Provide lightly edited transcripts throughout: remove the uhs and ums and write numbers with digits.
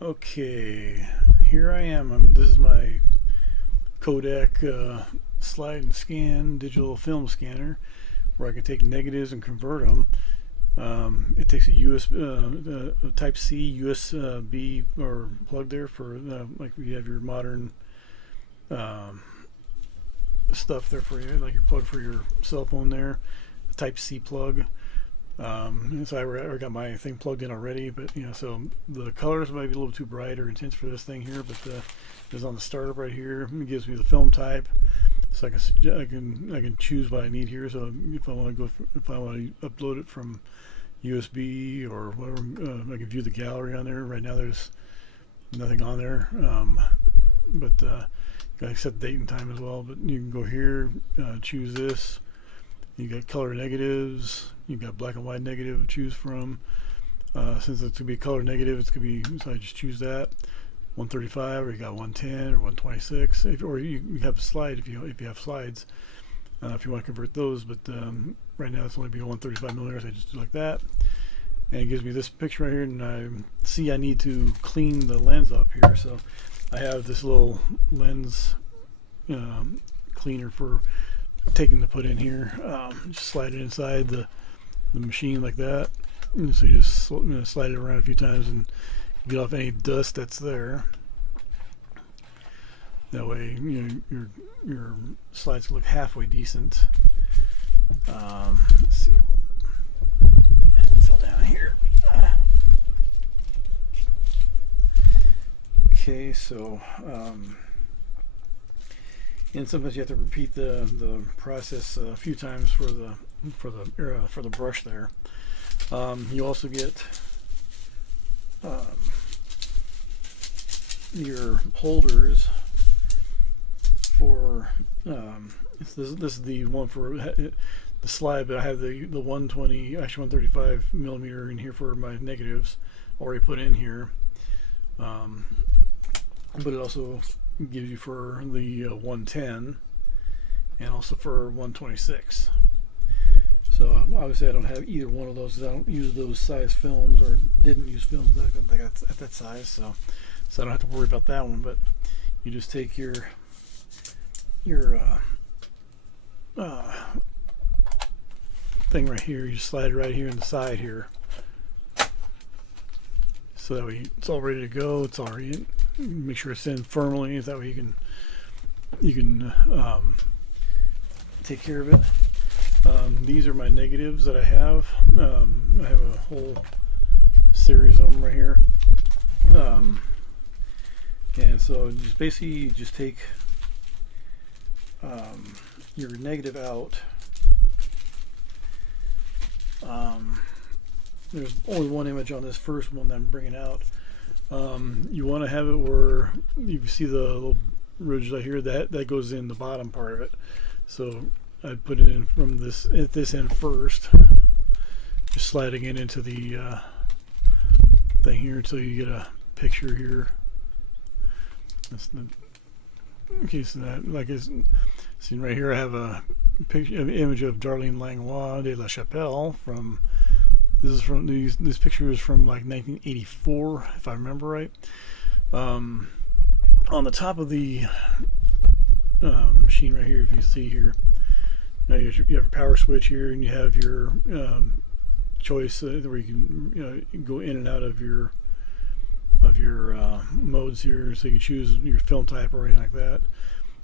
Okay, here I am. This is my Kodak slide and scan digital film scanner, where I can take negatives and convert them. It takes a a Type C USB or plug there for like you have your modern um, stuff there for you, like your plug for your cell phone there, a Type C plug. So I already got my thing plugged in already, but so the colors might be a little too bright or intense for this thing here, but it's on the startup right here. It gives me the film type, so I can choose what I need here. So if I want to upload it from USB or whatever, I can view the gallery on there. Right now there's nothing on there, but I set the date and time as well. But you can go here, choose this. You got color negatives. You got black and white negative to choose from. Since it's gonna be color negative, it's gonna be, so I just choose that. 135, or you got 110 or 126, or you have a slide if you have slides. If you want to convert those, but right now it's only being 135 millimeters. I just do like that, and it gives me this picture right here. And I need to clean the lens up here, so I have this little lens cleaner for taking to put in here. Just slide it inside the machine like that. And so you just slide it around a few times and get off any dust that's there. That way, your slides look halfway decent. Let's see. It fell down here. Okay, so and sometimes you have to repeat the process a few times for the brush there. You also get your holders for this is the one for the slide, but I have the 120, actually 135 millimeter in here for my negatives already put in here. But it also gives you for the 110 and also for 126. So obviously I don't have either one of those. I don't use those size films, or didn't use films that at that size, so I don't have to worry about that one. But you just take your thing right here. You just slide it right here in the side here, so that way it's all ready to go. It's already make sure it's in firmly. That way you can take care of it. These are my negatives that I have. I have a whole series of them right here. And so just basically you just take your negative out. There's only one image on this first one that I'm bringing out. You want to have it where you see the little ridge right here, that goes in the bottom part of it. So I put it in from at this end first, just sliding it into the thing here until you get a picture here. That's the case of that. Like it's seen right here, I have a picture, an image of Darlene Langlois de la Chapelle from. This picture is from like 1984, if I remember right. On the top of the machine right here, if you see here, now you have a power switch here, and you have your choice where you can go in and out of your modes here. So you can choose your film type or anything like that,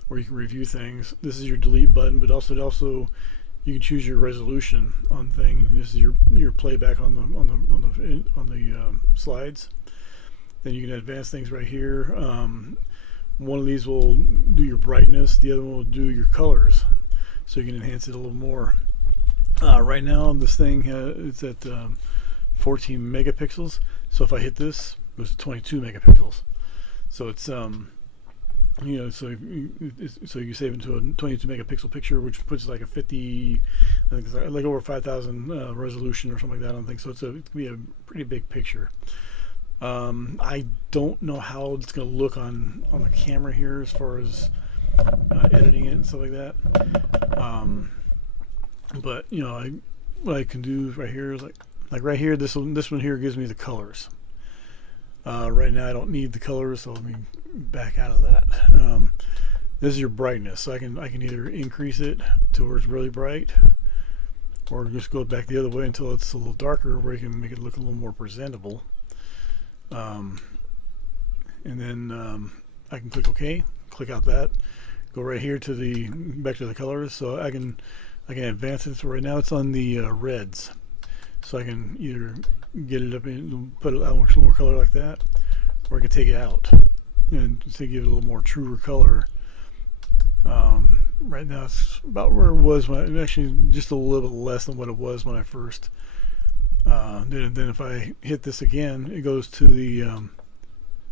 or you can review things. This is your delete button, but also you can choose your resolution on thing. This is your playback on the slides. Then you can advance things right here. One of these will do your brightness. The other one will do your colors, so you can enhance it a little more. Right now, this thing it's at 14 megapixels. So if I hit this, it goes to 22 megapixels. So it's so you save into a 22 megapixel picture, which puts like a 50, I think it's like over 5,000 resolution or something like that on things. So it can be a pretty big picture. I don't know how it's going to look on the camera here as far as editing it and stuff like that. But what I can do right here is like right here, this one here gives me the colors. Right now I don't need the colors, so let me back out of that. This is your brightness, so I can either increase it to where it's really bright, or just go back the other way until it's a little darker, where you can make it look a little more presentable. Um, and then I can click OK, click out that, go right here to the back to the colors, so I can advance it. So right now it's on the reds, so I can either get it up and put it out more color like that, or I can take it out and to give it a little more truer color. Right now it's about where it was when actually just a little bit less than what it was when I first then if I hit this again, it goes to the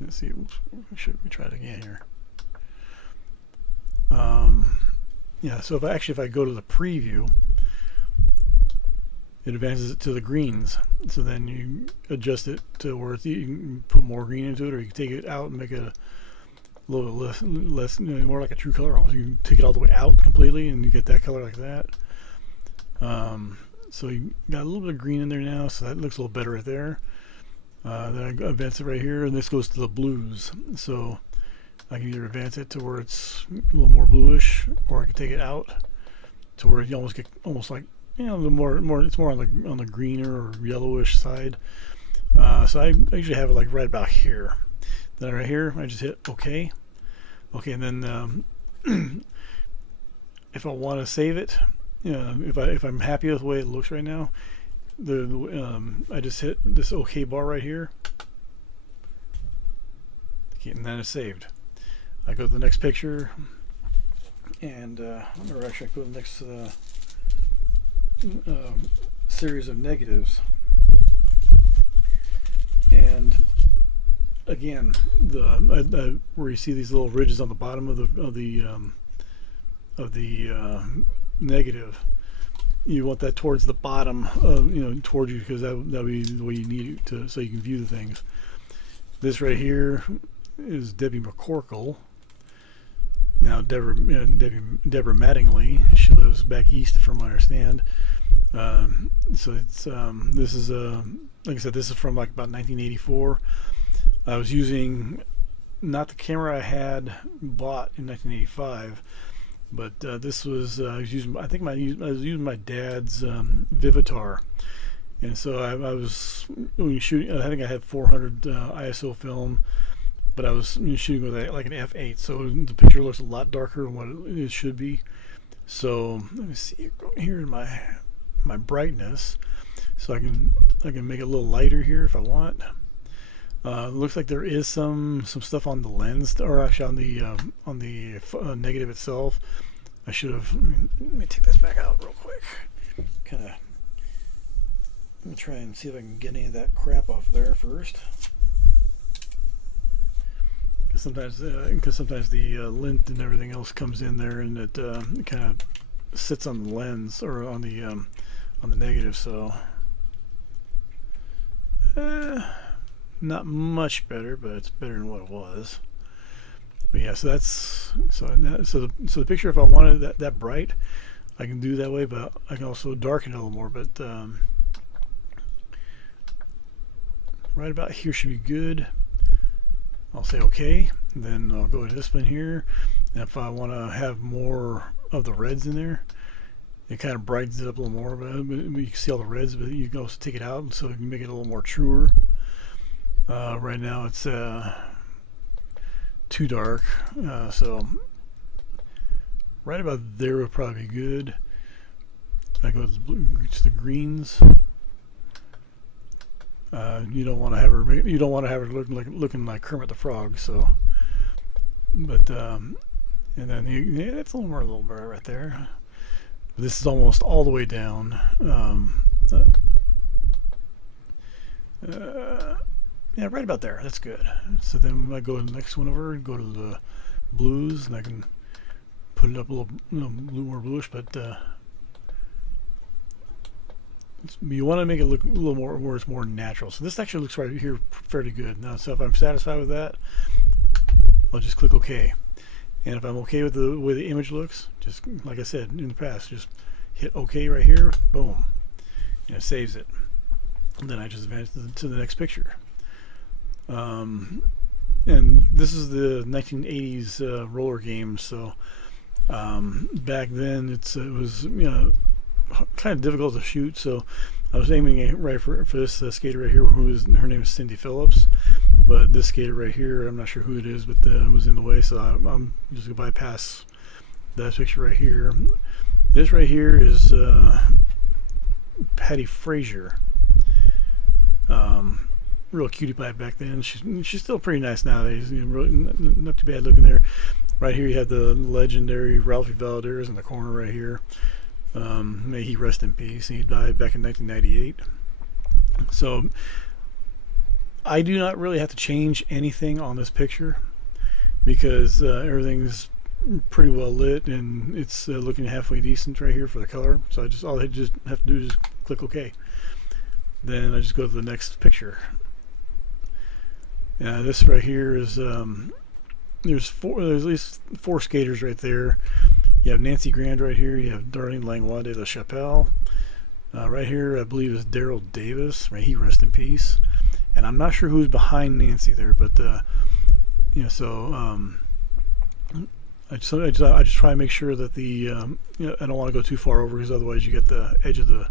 let's see, oops, should we try it again here. Yeah, so if I go to the preview, it advances it to the greens. So then you adjust it to where you can put more green into it, or you can take it out and make it a little bit less more like a true color almost. You can take it all the way out completely and you get that color like that. So you got a little bit of green in there now, so that looks a little better right there. Then I advance it right here, and this goes to the blues. So I can either advance it to where it's a little more bluish, or I can take it out to where you almost get like, the more it's more on the greener or yellowish side. So I usually have it like right about here. Then right here I just hit OK. And then if I want to save it, if I'm happy with the way it looks right now, I just hit this OK bar right here. Okay, and then it's saved. I go to the next picture, and or actually I go to the next series of negatives, and again, where you see these little ridges on the bottom of the negative, you want that towards the bottom, towards you, because that'll be the way you need it to, so you can view the things. This right here is Debbie McCorkle. Now Deborah Mattingly. She lives back east, from what I understand. So it's this is like I said, this is from like about 1984. I was using not the camera I had bought in 1985, but this was I was using my dad's Vivitar, and so I was shooting. I think I had 400 ISO film, but I was shooting with like an f8, so the picture looks a lot darker than what it should be. So let me see here in my brightness, so I can make it a little lighter here if I want. Looks like there is some stuff on the lens, or actually on the negative itself. I should have. Let me take this back out real quick. Kind of. Let me try and see if I can get any of that crap off there first. Because sometimes the lint and everything else comes in there, and it kind of sits on the lens or on the negative. So. Not much better, but it's better than what it was. But yeah, so the picture, if I wanted that bright, I can do that way, but I can also darken it a little more. But right about here should be good. I'll say OK, then I'll go to this one here, and if I want to have more of the reds in there, it kind of brightens it up a little more. But you can see all the reds, but you can also take it out, so you can make it a little more truer. Right now it's too dark, so right about there would probably be good. I go to the greens. You don't want to have her looking like Kermit the Frog. So, but and then it's a little bright right there. This is almost all the way down. Yeah, right about there. That's good. So then I go to the next one over and go to the blues, and I can put it up a little more bluish, but you want to make it look a little more where it's more natural. So this actually looks right here fairly good. Now, so if I'm satisfied with that, I'll just click OK. And if I'm okay with the way the image looks, just like I said in the past, just hit OK right here. Boom. And it saves it. And then I just advance to the next picture. And this is the 1980s roller game. So back then it was kind of difficult to shoot. So I was aiming right for this skater right here, her name is Cindy Phillips. But this skater right here, I'm not sure who it is, but it was in the way, so I'm just gonna bypass that picture right here. This right here is Patty Frazier. Real cutie pie back then. She's still pretty nice nowadays. Really, not too bad looking there. Right here you have the legendary Ralphie Valdez in the corner right here. May he rest in peace. He died back in 1998. So I do not really have to change anything on this picture because everything's pretty well lit and it's looking halfway decent right here for the color. So all I just have to do is click OK. Then I just go to the next picture. This right here is there's at least 4 skaters right there. You have Nancy Grand right here. You have Darlene Langlois de la Chapelle. Right here, I believe, is Daryl Davis. May he rest in peace. And I'm not sure who's behind Nancy there, but so I just try to make sure that I don't want to go too far over because otherwise you get the edge of the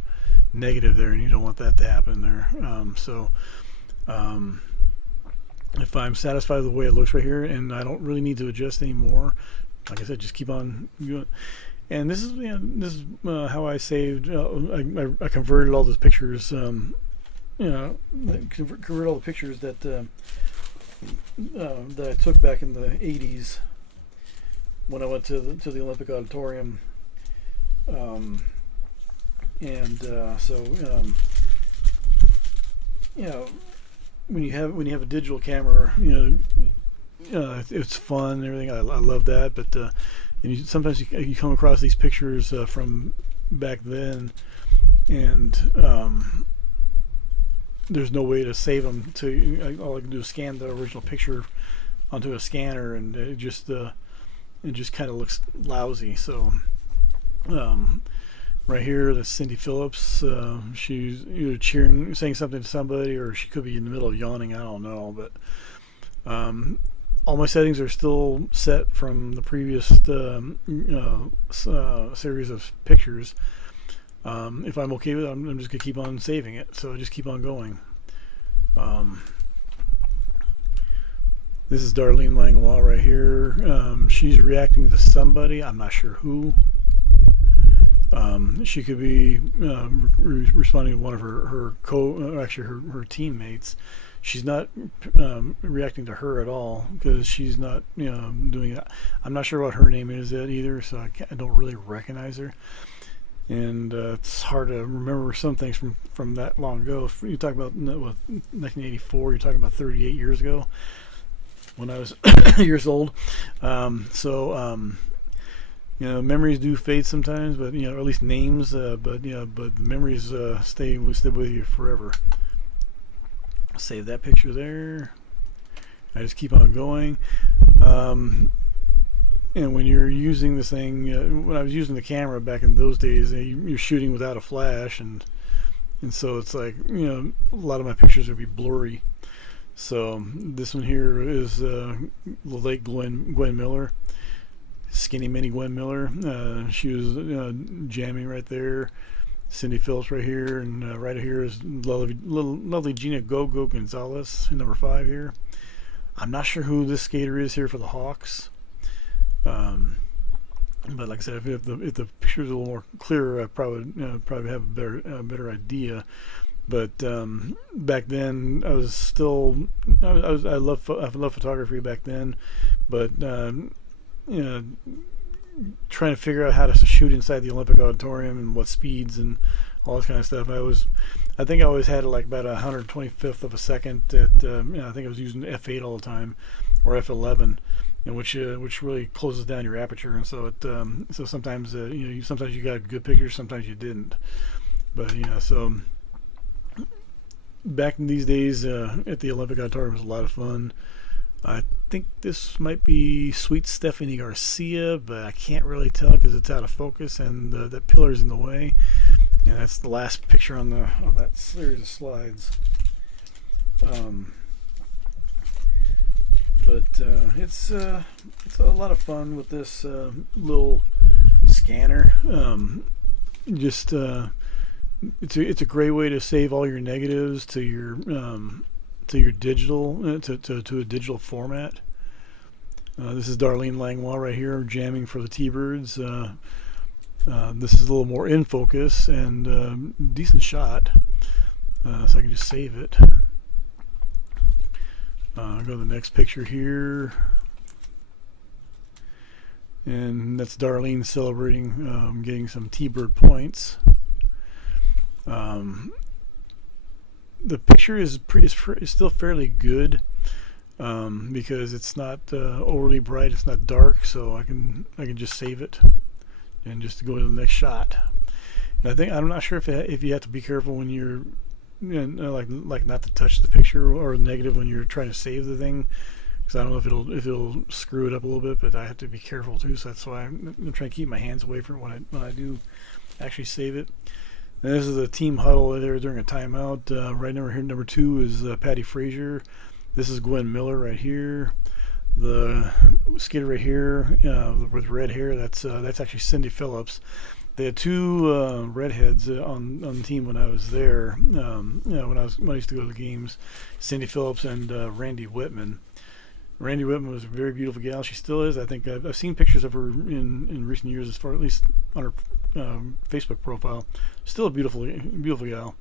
negative there, and you don't want that to happen there. If I'm satisfied with the way it looks right here, and I don't really need to adjust anymore, like I said, just keep on going. And this is how I saved. I converted all those pictures. Convert all the pictures that I took back in the 80s when I went to the Olympic Auditorium. When you have a digital camera, it's fun and everything. I love that, but sometimes you come across these pictures from back then, and there's no way to save them. All I can do is scan the original picture onto a scanner, and it just kind of looks lousy. So right here, that's Cindy Phillips. She's either saying something to somebody, or she could be in the middle of yawning. I don't know, but all my settings are still set from the previous series of pictures. If I'm okay with it, I'm just gonna keep on saving it. So I just keep on going. This is Darlene Langlois right here. She's reacting to somebody. I'm not sure who. She could be responding to one of her teammates. She's not reacting to her at all because she's not doing that. I'm not sure what her name is yet either, so I don't really recognize her. And it's hard to remember some things from that long ago. If you talk about 1984, you're talking about 38 years ago when I was years old. Memories do fade sometimes, but or at least names. But the memories stay with you forever. Save that picture there. I just keep on going. And when you're using this thing, when I was using the camera back in those days, you're shooting without a flash, and so it's like a lot of my pictures would be blurry. So this one here is the late Gwen Miller, skinny mini Gwen Miller. She was jamming right there. Cindy Phillips right here, and right here is lovely Gina Go Gonzalez, number 5 here. I'm not sure who this skater is here for the Hawks. But like I said, if the picture's a little more clearer, I probably have a better idea. But back then, I love photography back then, but trying to figure out how to shoot inside the Olympic Auditorium and what speeds and all this kind of stuff. I think I always had like about 125th of a second. I think I was using f8 all the time, or f11. Which really closes down your aperture, and so sometimes sometimes you got good pictures, sometimes you didn't. But so back in these days at the Olympic Auditorium was a lot of fun. I think this might be Sweet Stephanie Garcia, but I can't really tell because it's out of focus and that pillar's in the way. And that's the last picture on that series of slides. it's a lot of fun with this little scanner. Just it's a great way to save all your negatives to your digital to a digital format. This is Darlene Langlois right here jamming for the T-Birds. This is a little more in focus and decent shot. So I can just save it. Go to the next picture here. And that's Darlene celebrating getting some T-Bird points. The picture is still fairly good because it's not overly bright. It's not dark, so I can just save it and just go to the next shot. And I'm not sure if you have to be careful when you're like not to touch the picture or negative when you're trying to save the thing, because I don't know if it'll screw it up a little bit, but I have to be careful too. So that's why I'm trying to keep my hands away from it when I do actually save it. And this is a team huddle there during a timeout. Right over here, number 2 is Patty Frazier. This is Gwen Miller right here. The skater right here with red hair, that's actually Cindy Phillips. They had 2 redheads on the team when I was there. When I used to go to the games, Cindy Phillips and Randy Whitman. Randy Whitman was a very beautiful gal. She still is. I think I've seen pictures of her in recent years, as far at least on her Facebook profile. Still a beautiful gal.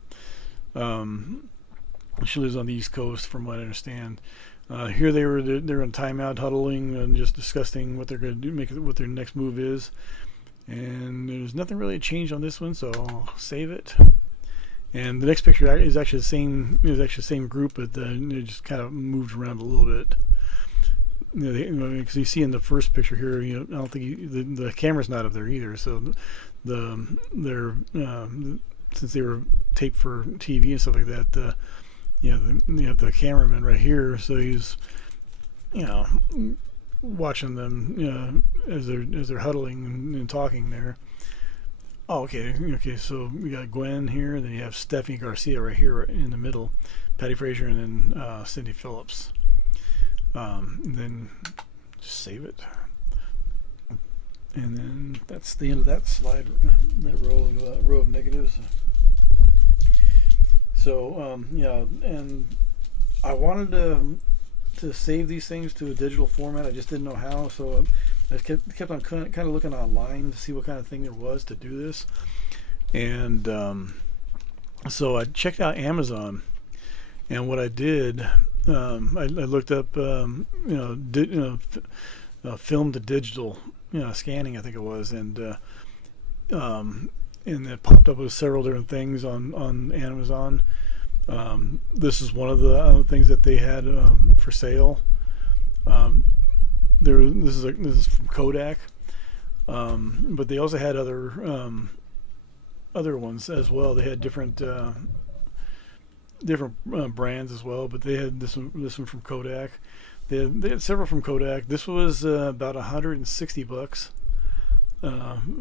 She lives on the East Coast, from what I understand. Here they're in timeout, huddling and just discussing what they're going to do, what their next move is. And there's nothing really changed on this one, so I'll save it. And the next picture is actually the same group, but it just kind of moved around a little bit. Because you see in the first picture here, I don't think the camera's not up there either. So they're since they were taped for TV and stuff like that, the cameraman right here, so he's watching them as they're huddling and talking there. Oh, okay. So we got Gwen here, then you have Stephanie Garcia right here in the middle, Patty Frazier, and then Cindy Phillips. And then just save it, and then that's the end of that slide, that row of negatives. So and I wanted to save these things to a digital format. I just didn't know how, so I kept on kind of looking online to see what kind of thing there was to do this. And so I checked out Amazon, and what I did, I looked up film to digital scanning, I think it was, and it popped up with several different things on Amazon. This is one of the things that they had for sale. This is from Kodak, but they also had other ones as well. They had different brands as well, but they had this one from Kodak. They had several from Kodak. This was about $160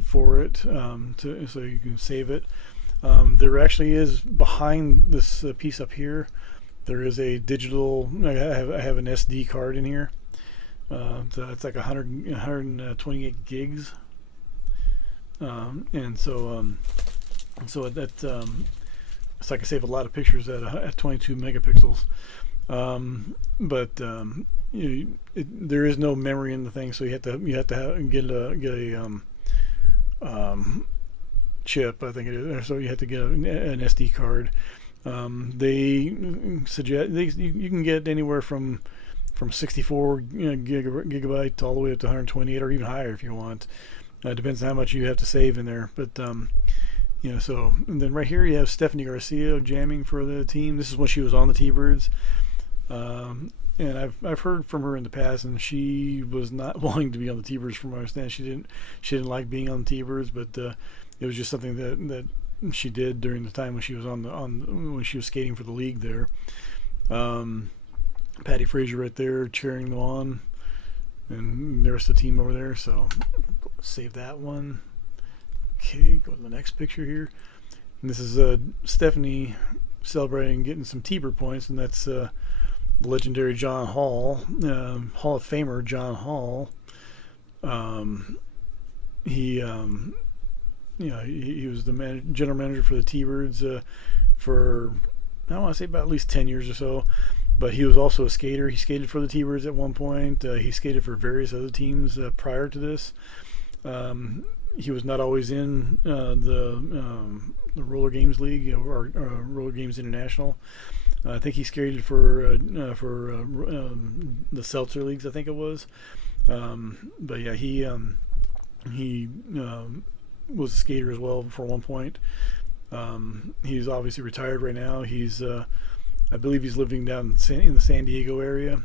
for it, so you can save it. There actually is, behind this piece up here, there is a digital. I have an SD card in here. So it's like 128 gigs, and so that it's like I save a lot of pictures at 22 megapixels. But there is no memory in the thing, so you have to get a chip, I think it is. So you have to get an SD card. They suggest you can get anywhere from 64 gigabyte all the way up to 128, or even higher if you want. Depends on how much you have to save in there. But so, and then right here you have Stephanie Garcia jamming for the team. This is when she was on the T-Birds. And I've heard from her in the past, and she was not wanting to be on the T-Birds. From what I understand, she didn't like being on the T-Birds, but it was just something that she did during the time when she was when she was skating for the league there. Patty Frazier right there cheering them on, and the rest of the team over there. So save that one. Okay, go to the next picture here. And this is Stephanie celebrating getting some T-Bird points, and that's the legendary John Hall, Hall of Famer John Hall. Um, he he was the general manager for the T-Birds for I want to say about at least 10 years or so. But he was also a skater. He skated for the T-Birds at one point. He skated for various other teams prior to this. He was not always in the Roller Games League or Roller Games International. I think he skated for the Seltzer leagues. I think it was. But yeah, he was a skater as well for one point. He's obviously retired right now. I believe he's living down in the San Diego area.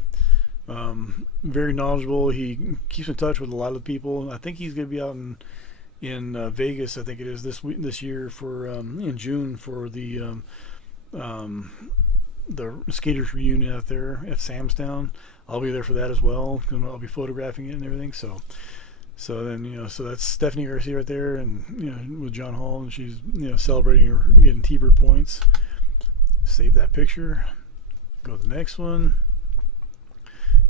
Very knowledgeable. He keeps in touch with a lot of people. I think he's going to be out in Vegas. I think it is this year for in June for the skaters reunion out there at Samstown. I'll be there for that as well. I'll be photographing it and everything. So then so that's Stephanie Garcia right there, and with John Hall, and she's celebrating her getting T-Bird points. Save that picture. Go to the next one.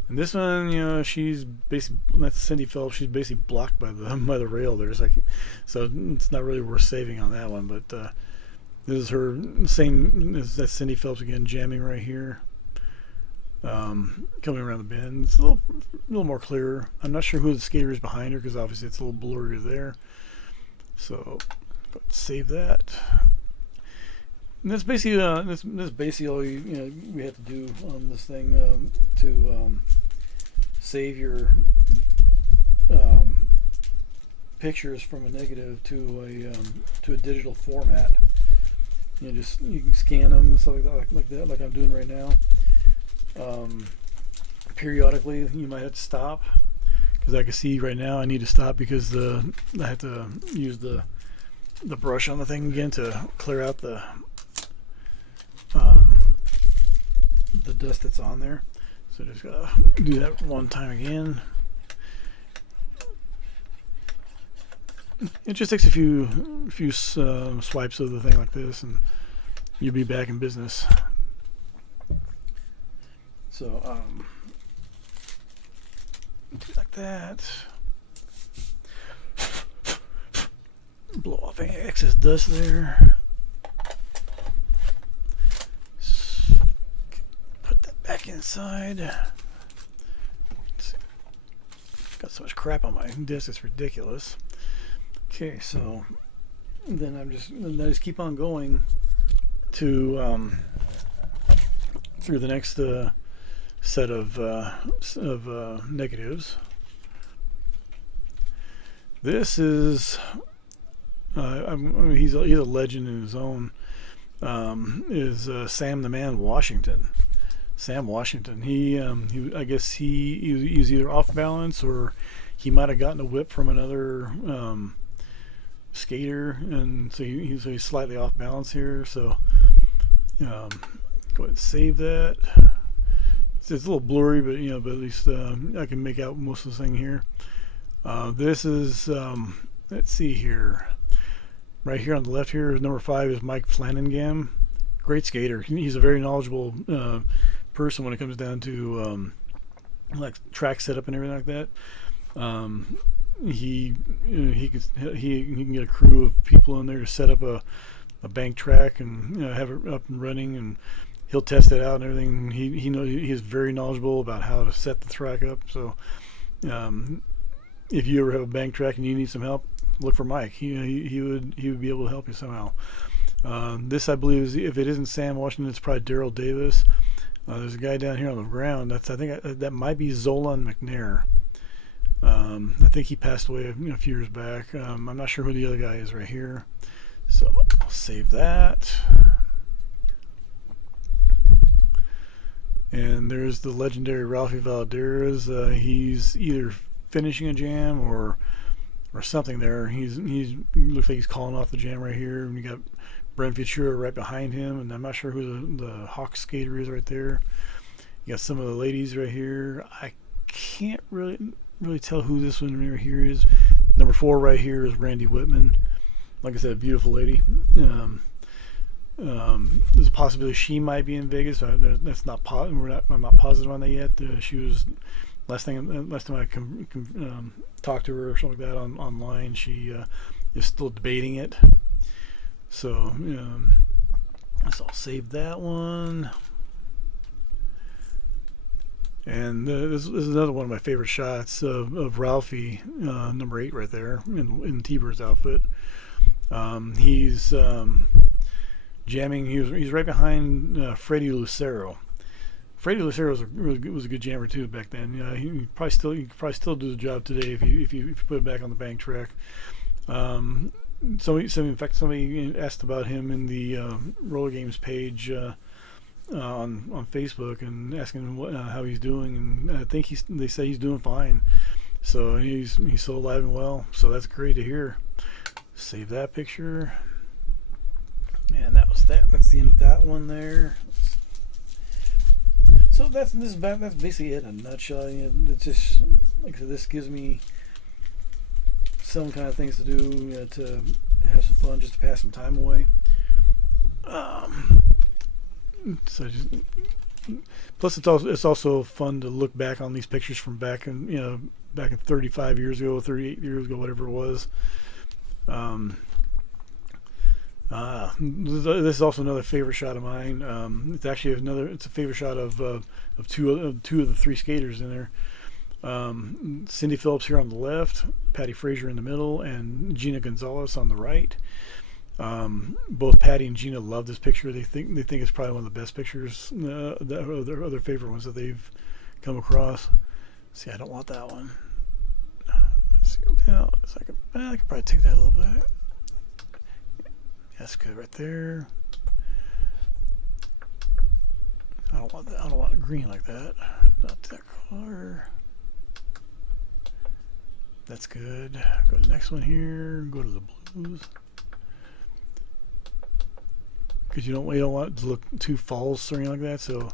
And this one, she's basically, that's Cindy Phelps. She's basically blocked by the rail there. So it's not really worth saving on that one. But this is her that's Cindy Phelps again, jamming right here. Coming around the bend. It's a little more clearer. I'm not sure who the skater is behind her because obviously it's a little blurry there. So save that. And that's basically that's basically all we have to do on this thing to save your pictures from a negative to a digital format. You can scan them and stuff like that, like I'm doing right now. Periodically, you might have to stop because I can see right now I need to stop because I have to use the brush on the thing again to clear out the dust that's on there. So just gotta do that one time again. It just takes a few swipes of the thing like this, and you'll be back in business. So do like that. Blow off any excess dust there. Put that back inside. Got so much crap on my desk, it's ridiculous. Okay, so then I just keep on going to through the next set of negatives. This is he's a legend in his own. Is Sam the Man Washington? Sam Washington. He I guess he was either off balance or he might have gotten a whip from another skater, and so he's slightly off balance here. So go ahead and save that. It's a little blurry, but but at least I can make out most of the thing here. This is let's see here. Right here on the left here is number 5 is Mike Flanagan. Great skater. He's a very knowledgeable person when it comes down to like track setup and everything like that. He can get a crew of people in there to set up a bank track and have it up and running, and he'll test it out and everything. He knows, he's very knowledgeable about how to set the track up. So if you ever have a bank track and you need some help, look for Mike. He would be able to help you somehow. This, I believe, is, if it isn't Sam Washington, it's probably Daryl Davis. There's a guy down here on the ground. I think that might be Zolan McNair. I think he passed away a few years back. I'm not sure who the other guy is right here. So I'll save that. And there's the legendary Ralphie Valderas. He's either finishing a jam or something there. He's looks like he's calling off the jam right here. And you got Brent Futura right behind him, and I'm not sure who the Hawk skater is right there. You got some of the ladies right here. I can't really tell who this one right here is. Number 4 right here is Randy Whitman. Like I said, beautiful lady. There's a possibility she might be in Vegas. That's not I'm not positive on that yet. She was last time I talked to her or something like that online. She is still debating it. So I'll save that one. And this is another one of my favorite shots of Ralphie, number 8 right there in T-Bird's outfit. He's jamming. He's right behind Freddie Lucero. Freddie Lucero was a good jammer too back then. He could probably still do the job today if you put it back on the bank track. Somebody asked about him in the roller games page on Facebook and asking how he's doing, and I think they say he's doing fine. So he's still alive and well. So that's great to hear. Save that picture. And that was that. That's the end of that one there. So that's basically it in a nutshell. It's just like I said, this gives me some kind of things to do, to have some fun, just to pass some time away. So plus it's also fun to look back on these pictures from back in 35 years ago, 38 years ago, whatever it was. This is also another favorite shot of mine. It's a favorite shot of two of the 3 skaters in there. Cindy Phillips here on the left, Patty Frazier in the middle, and Gina Gonzalez on the right. Both Patty and Gina love this picture. They think it's probably one of the best pictures, their other favorite ones that they've come across. See, I don't want that one. I could probably take that a little bit. That's good right there. I don't want that. I don't want it green like that. Not that color. That's good. Go to the next one here. Go to the blues. Because you don't want it to look too false or anything like that. So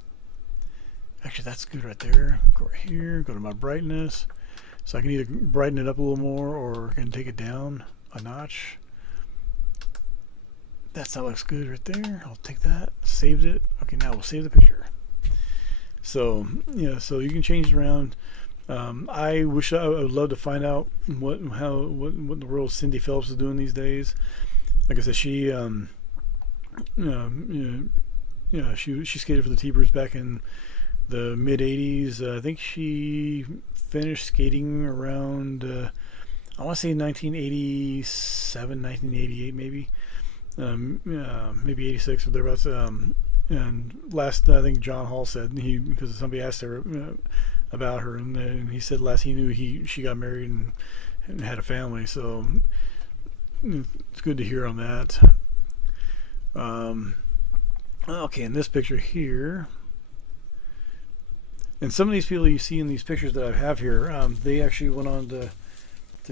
actually, that's good right there. Go right here. Go to my brightness. So I can either brighten it up a little more or I can take it down a notch. That looks good right there. I'll take that. Saved it. Okay, now we'll save the picture. So so you can change it around. I would love to find out what in the world Cindy Phelps is doing these days. Like I said, she she skated for the T-Birds back in the mid '80s. I think she finished skating around I want to say 1987, 1988 maybe. Maybe 86 or thereabouts. And last, I think John Hall said because somebody asked her about her, and he said last he knew she got married and had a family. So it's good to hear on that. Okay, in this picture here, and some of these people you see in these pictures that I have here, they actually went on to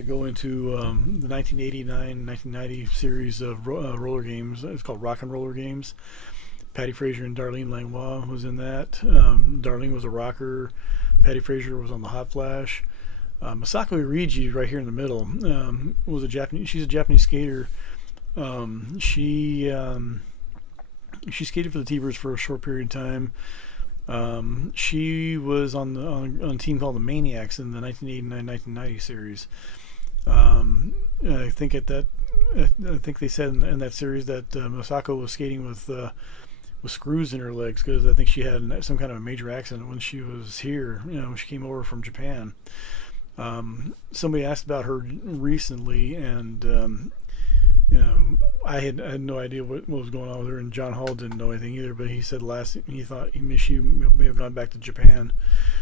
go into the 1989-1990 series of roller games. It's called Rock and Roller Games. Patty Frazier and Darlene Langlois was in that. Darlene was a rocker. Patty Frazier was on the Hot Flash. Masako Iriji, right here in the middle, was a Japanese. She's a Japanese skater. She skated for the T-Birds for a short period of time. She was on a team called the Maniacs in the 1989-1990 series. I think they said in that series that Masako was skating with screws in her legs because I think she had some kind of a major accident when she was here. When she came over from Japan. Somebody asked about her recently, and I had no idea what was going on with her, and John Hall didn't know anything either. But he said he thought she may have gone back to Japan,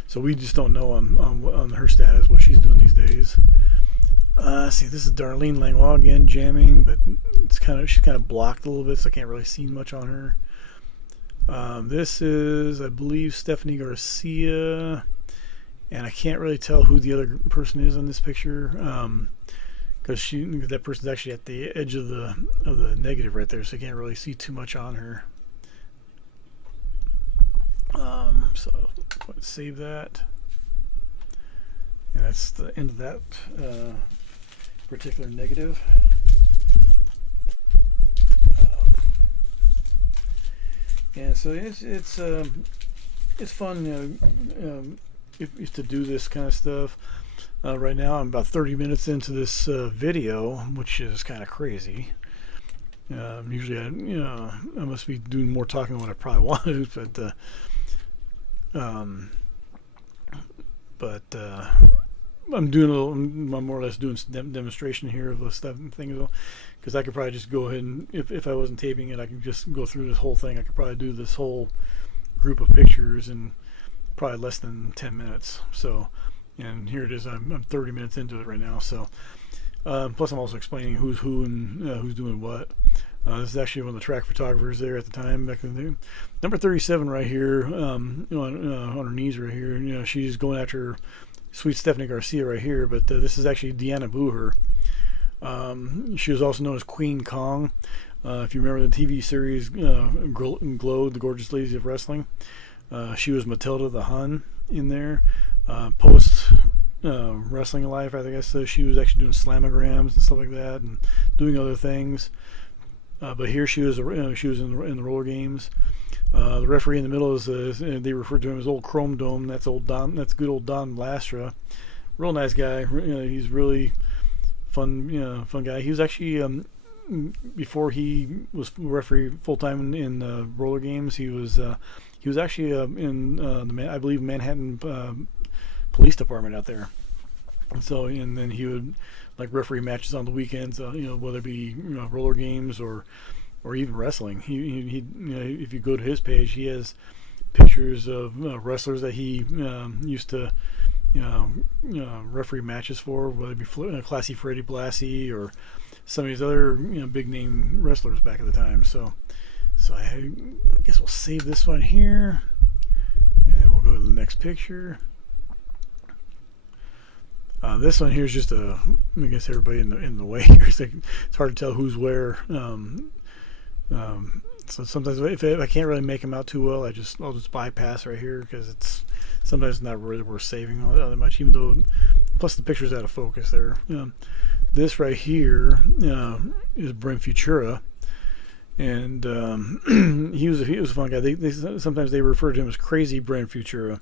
so we just don't know on her status, what she's doing these days. See, this is Darlene Langlois again jamming, but she's kind of blocked a little bit, so I can't really see much on her. This is, I believe, Stephanie Garcia, and I can't really tell who the other person is on this picture. Because that person's actually at the edge of the negative right there, so you can't really see too much on her. So go ahead and save that, and that's the end of that particular negative. And so it's fun, if to do this kind of stuff. Right now, I'm about 30 minutes into this video, which is kind of crazy. Usually, I must be doing more talking than what I probably wanted, but I'm doing I'm more or less doing some demonstration here of the stuff and things, because I could probably just go ahead and, if I wasn't taping it, I could just go through this whole thing. I could probably do this whole group of pictures in probably less than 10 minutes. So, and here it is. I'm 30 minutes into it right now. So, plus I'm also explaining who's who and who's doing what. This is actually one of the track photographers there at the time back in the day. Number 37 right here, on her knees right here. She's going after Sweet Stephanie Garcia right here, but this is actually Deanna Booher. She was also known as Queen Kong. If you remember the TV series Glow, The Gorgeous Ladies of Wrestling, she was Matilda the Hun in there. Post wrestling life, I guess she was actually doing slamograms and stuff like that, and doing other things. But here she was in the roller games. The referee in the middle is they refer to him as Old Chrome Dome. That's good old Don Lastra. Real nice guy. He's really fun guy. He was actually before he was referee full time in roller games. He was actually in I believe Manhattan Police Department out there. And then he would like referee matches on the weekends, whether it be roller games or even wrestling. He if you go to his page, he has pictures of wrestlers that he used to referee matches for, whether it be Classy Freddie Blassie or some of these other big name wrestlers back at the time. So I guess we'll save this one here, and then we'll go to the next picture. This one here is just I guess everybody in the way here. It's hard to tell who's where. So sometimes if I can't really make them out too well, I'll just bypass right here, because it's sometimes not really worth saving all that much. Even though, plus the picture's out of focus there. This right here is Brent Futura, and he was a fun guy. They sometimes they refer to him as Crazy Brent Futura,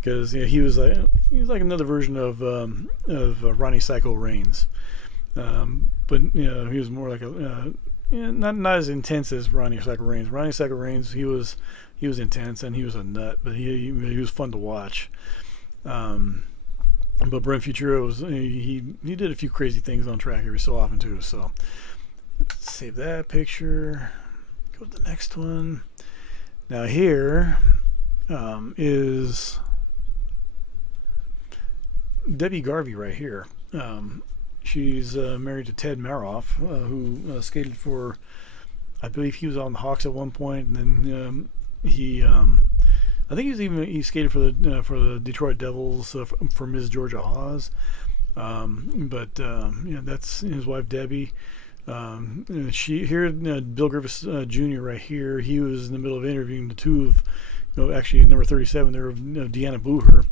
because he was like another version of Ronnie Psycho Reigns, but he was more like not as intense as Ronnie Psycho Reigns. Ronnie Psycho Reigns, he was intense and he was a nut, but he was fun to watch. But Brent Futura he did a few crazy things on track every so often too. So let's save that picture. Go to the next one. Now here is Debbie Garvey right here. She's married to Ted Maroff, who skated for, I believe he was on the Hawks at one point, and then I think he skated for the Detroit Devils for Ms. Georgia Hawes. That's his wife Debbie. Bill Griffiths Jr. right here. He was in the middle of interviewing the two of, actually number 37 there of Deanna Booher.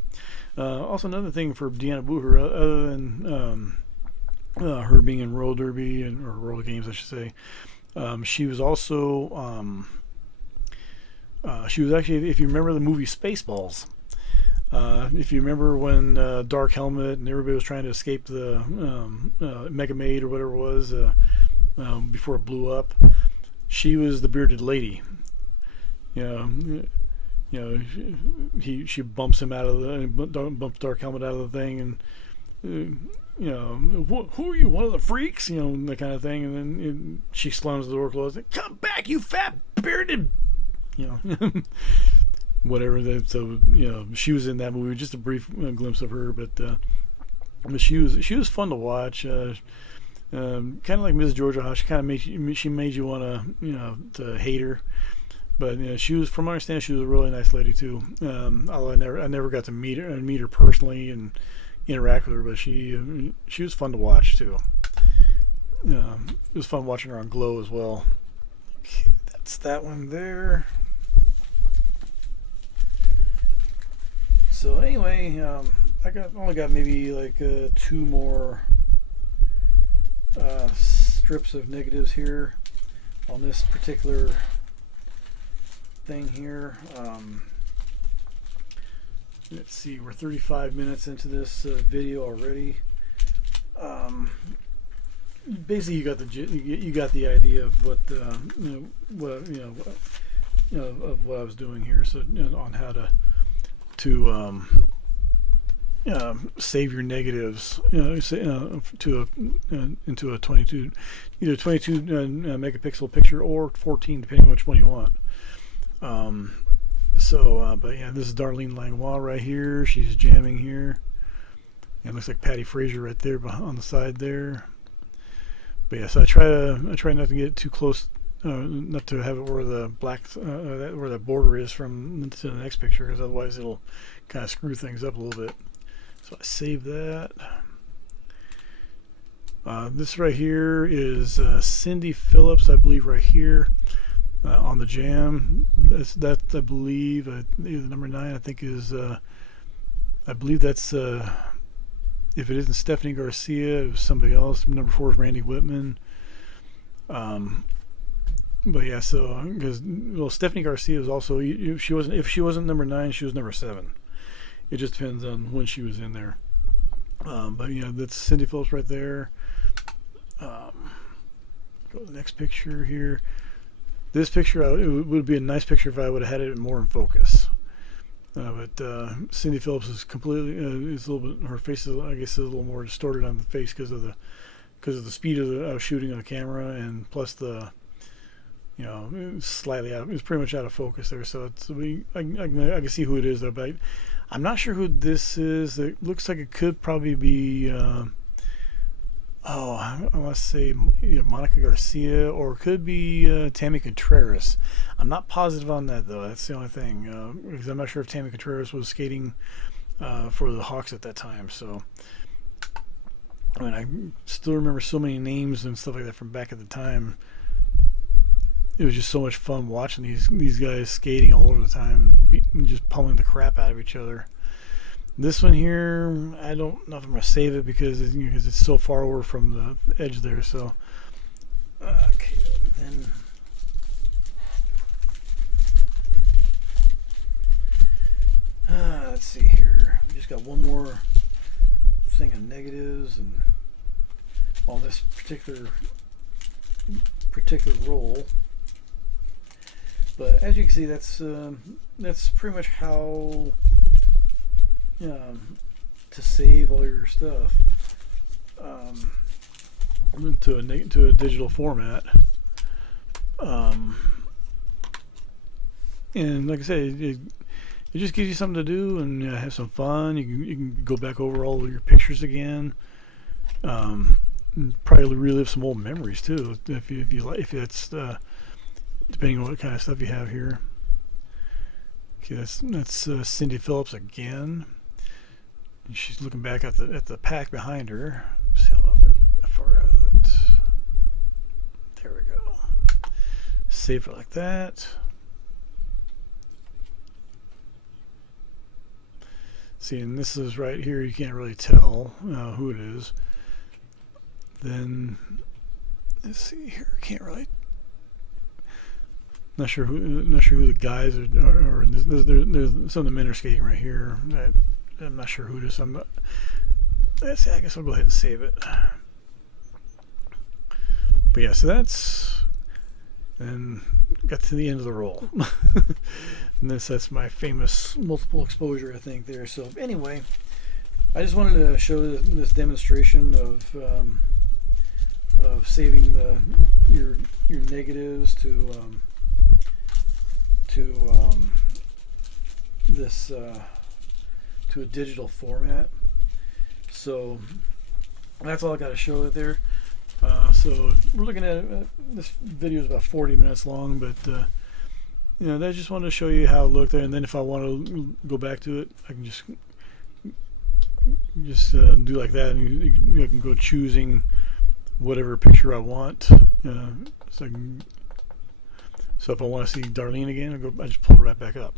Also another thing for Deanna Booher, other than her being in roller derby or roller games, I should say, she was also she was actually, if you remember the movie Spaceballs, if you remember when Dark Helmet and everybody was trying to escape the Mega Maid or whatever it was before it blew up, she was the bearded lady. She bumps him out of bumps Dark Helmet out of the thing, and who are you, one of the freaks, that kind of thing, and then she slams the door closed. Come back, you fat bearded, whatever. So she was in that movie. Just a brief glimpse of her, but she was fun to watch. Kind of like Ms. Georgia Hawes. She kind of made you want to hate her. But she was, from my understanding, she was a really nice lady too. Although I never got to meet her personally and interact with her, but she was fun to watch too. It was fun watching her on Glow as well. Okay, that's that one there. So anyway, I only got maybe like 2 more strips of negatives here on this particular thing here. Let's see, we're 35 minutes into this video already. Basically, you got the idea of what of what I was doing here. So on how to save your negatives, into a 22, either 22 megapixel picture or 14, depending on which one you want. But yeah, this is Darlene Langlois right here. She's jamming here. And it looks like Patty Fraser right there on the side there. But yeah, so I try not to get too close, not to have it where the black, where the border is from to the next picture, because otherwise it'll kind of screw things up a little bit. So I save that. This right here is Cindy Phillips, I believe, right here on the jam. That I believe either number 9, I think is I believe that's if it isn't Stephanie Garcia, it was somebody else. Number 4 is Randy Whitman. But yeah, so because Stephanie Garcia is also, if she wasn't number 9, she was number 7. It just depends on when she was in there. But that's Cindy Phillips right there. Go to the next picture here. This picture, it would be a nice picture if I would have had it more in focus. But Cindy Phillips is completely, is a little bit, her face is, I guess, is a little more distorted on the face because of the speed of the shooting of the camera, and plus the, slightly out. It's pretty much out of focus there. So I can see who it is though, but I'm not sure who this is. It looks like it could probably be. I want to say Monica Garcia, or it could be Tammy Contreras. I'm not positive on that though. That's the only thing, because I'm not sure if Tammy Contreras was skating for the Hawks at that time. So, I mean, I still remember so many names and stuff like that from back at the time. It was just so much fun watching these guys skating all over the time, just pummeling the crap out of each other. This one here, I don't know if I'm going to save it because it's so far over from the edge there. So, okay, then let's see here. We just got one more thing of negatives and on this particular roll. But as you can see, that's pretty much how to save all your stuff to a digital format. And like I said, it just gives you something to do and have some fun. You can go back over all of your pictures again. Probably relive some old memories too, if that's depending on what kind of stuff you have here. Okay, that's Cindy Phillips again. And she's looking back at the pack behind her. See, I don't know if far out. There we go. Save it like that. See, and this is right here. You can't really tell who it is. Then let's see here. Can't really. Not sure who the guys are. There's some of the men are skating right here. I'm not sure who it is. Let's see, I guess I'll go ahead and save it. But yeah, so then got to the end of the roll. And that's my famous multiple exposure, I think, there. So anyway, I just wanted to show this demonstration of saving your negatives to this to a digital format. So that's all I got to show it there. So we're looking at this video is about 40 minutes long, but I just wanted to show you how it looked there, and then if I want to go back to it, I can just do like that, and you can go choosing whatever picture I want. So if I want to see Darlene again, I just pull it right back up,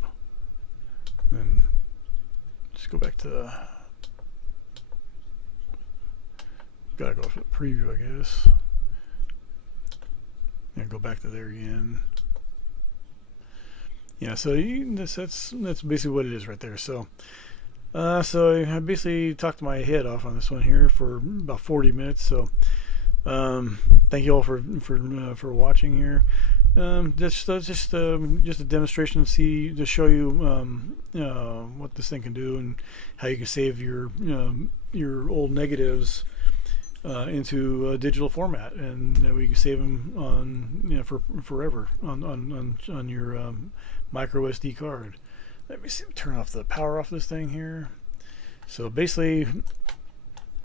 and just go back to gotta go for the preview, I guess, and go back to there again. Yeah, so that's basically what it is right there. So I basically talked my head off on this one here for about 40 minutes. So um, thank you all for watching here. Just a demonstration to show you what this thing can do and how you can save your old negatives into a digital format, and that we can save them on for forever on your micro SD card. Let me see, turn off the power off this thing here. So basically,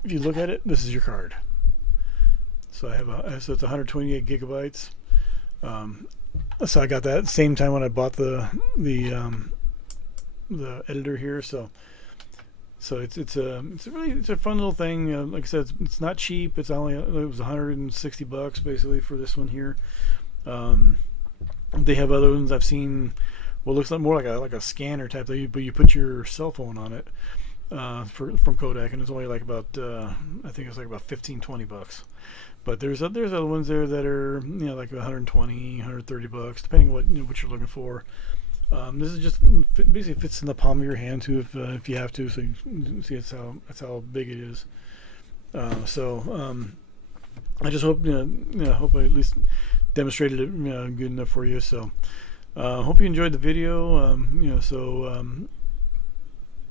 if you look at it, this is your card. So so it's 128 gigabytes. Um, so I got that at the same time when I bought the editor here. So it's a fun little thing. Like I said, it's not cheap. It was $160 basically for this one here. Um, they have other ones I've seen. What looks like more like a scanner type thing, but you put your cell phone on it from Kodak, and it's only like about I think it's like about 15-20 bucks. But there's other ones there that are like 120, $130, depending on what you're looking for. This is just basically fits in the palm of your hand too, if you have to. So you can see that's how big it is. I just hope hope I at least demonstrated it good enough for you. So hope you enjoyed the video.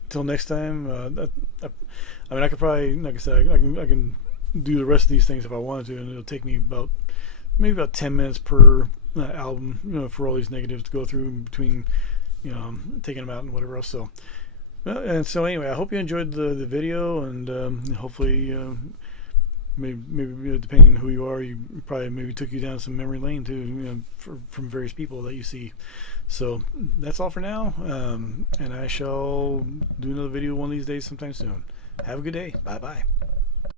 Till next time. I mean, I could probably, like I said, I can do the rest of these things if I wanted to, and it'll take me maybe about 10 minutes per album, for all these negatives to go through between, taking them out and whatever else. And so anyway, I hope you enjoyed the video, and hopefully, maybe depending on who you are, you probably maybe took you down some memory lane too, from various people that you see. So that's all for now, and I shall do another video one of these days sometime soon. Have a good day. Bye bye.